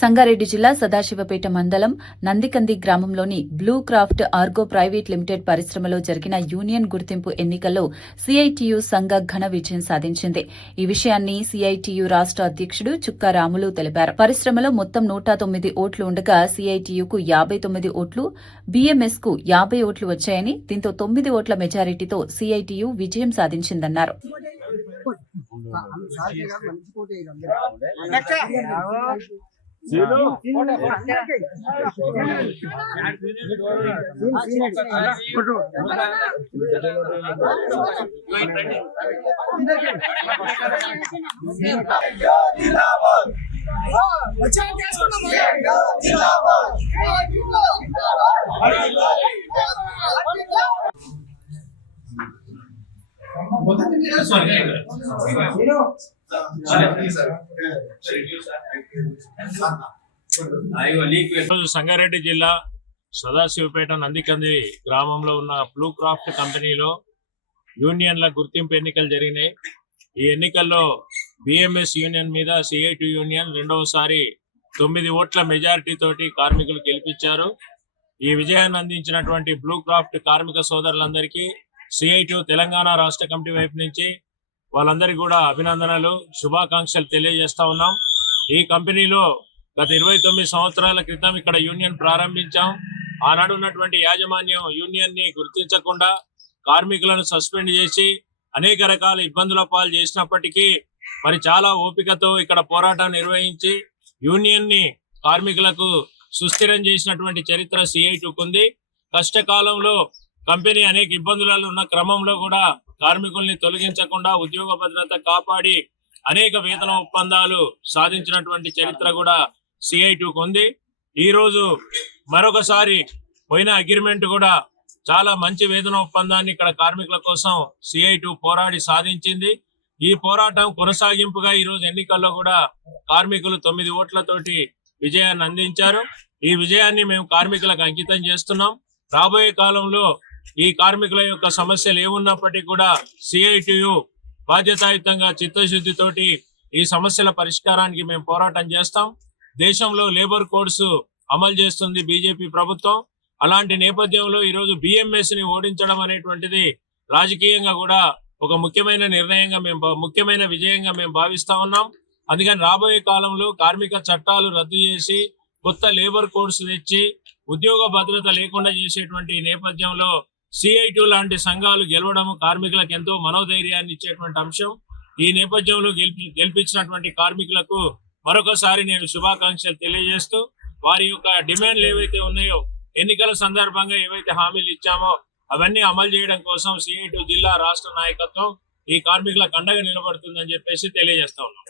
సంగారెడ్డి జిల్లా సదాశివపేట మండలం నందికంది గ్రామంలోని blue craft Argo private limited పరిశ్రమలో జరిగిన యూనియన్ గుర్తింపు ఎన్నికల్లో సిఐటియు సంఘ ఘన విజయం సాధించింది. ఈ విషయాన్ని సిఐటియు రాష్ట అధ్యకుడు చుక్కా రాములు తెలిపారు. పరిశ్రమలో మొత్తం 109 ఓట్లు ఉండగా సిఐటియుకు 59 ఓట్లు, బీఎంఎస్ కు 50 ఓట్లు వచ్చాయని, దీంతో 9 ఓట్ల మెజారిటీతో సిఐటియు విజయం సాధించిందన్నారు. సంగారెడ్డి జిల్లా సదాశివపేట నందికంది గ్రామంలో ఉన్న బ్లూ క్రాఫ్ట్ కంపెనీలో యూనియన్ల గుర్తింపు ఎన్నికలు జరిగినాయి. ఈ ఎన్నికల్లో బిఎంఎస్ యూనియన్ మీద సిఐటి యూనియన్ రెండవసారి 9 ఓట్ల మెజారిటీ తోటి కార్మికులు గెలిపించారు. ఈ విజయాన్ని అందించినటువంటి బ్లూ క్రాఫ్ట్ కార్మిక సోదరులందరికీ సిఐటి తెలంగాణ రాష్ట్ర కమిటీ వైపు నుంచి వాళ్ళందరికీ కూడా అభినందనలు, శుభాకాంక్షలు తెలియజేస్తా ఉన్నాం. ఈ కంపెనీలో గత 29 సంవత్సరాల క్రితం ఇక్కడ యూనియన్ ప్రారంభించాం. ఆనాడు ఉన్నటువంటి యాజమాన్యం యూనియన్ ని గుర్తించకుండా కార్మికులను సస్పెండ్ చేసి అనేక రకాల ఇబ్బందుల పాలు చేసినప్పటికీ మరి చాలా ఓపికతో ఇక్కడ పోరాటం నిర్వహించి యూనియన్ ని కార్మికులకు సుస్థిరం చేసినటువంటి చరిత్ర సిఐటికి ఉంది. కష్టకాలంలో కంపెనీ అనేక ఇబ్బందులలో ఉన్న క్రమంలో కూడా కార్మికుల్ని తొలగించకుండా ఉద్యోగ భద్రత కాపాడి అనేక వేతన ఒప్పందాలు సాధించినటువంటి చరిత్ర కూడా సిఐటికి ఉంది. ఈ రోజు మరొకసారి పోయిన అగ్రిమెంట్ కూడా చాలా మంచి వేతన ఒప్పందాన్ని ఇక్కడ కార్మికుల కోసం సిఐటి పోరాడి సాధించింది. ఈ పోరాటం కొనసాగింపుగా ఈ రోజు ఎన్నికల్లో కూడా కార్మికులు 9 ఓట్లతోటి విజయాన్ని అందించారు. ఈ విజయాన్ని మేము కార్మికులకు అంకితం చేస్తున్నాం. రాబోయే కాలంలో ఈ కార్మికుల యొక్క సమస్యలు ఏమున్నప్పటికీ కూడా సిఐటియు బాధ్యతాయుతంగా చిత్తశుద్ధితోటి ఈ సమస్యల పరిష్కారానికి మేము పోరాటం చేస్తాం. దేశంలో లేబర్ కోడ్స్ అమలు చేస్తుంది బీజేపీ ప్రభుత్వం. అలాంటి నేపథ్యంలో ఈరోజు బిఎంఎస్ ని ఓడించడం అనేటువంటిది రాజకీయంగా కూడా ఒక ముఖ్యమైన విజయంగా మేము భావిస్తా ఉన్నాం. అందుకని రాబోయే కాలంలో కార్మిక చట్టాలు రద్దు చేసి కొత్త లేబర్ కోడ్స్ తెచ్చి ఉద్యోగ భద్రత లేకుండా చేసేటువంటి నేపథ్యంలో సిఐటి లాంటి సంఘాలు గెలవడం కార్మికులకు ఎంతో మనోధైర్యాన్ని ఇచ్చేటువంటి అంశం. ఈ నేపథ్యంలో గెలిపించినటువంటి కార్మికులకు మరొకసారి నేను శుభాకాంక్షలు తెలియజేస్తూ వారి యొక్క డిమాండ్లు ఏవైతే ఉన్నాయో ఎన్నికల సందర్భంగా ఏవైతే హామీలు ఇచ్చామో అవన్నీ అమలు చేయడం కోసం సిఐటి జిల్లా రాష్ట్ర నాయకత్వం ఈ కార్మికులకు అండగా నిలబడుతుందని చెప్పేసి తెలియజేస్తా ఉన్నాం.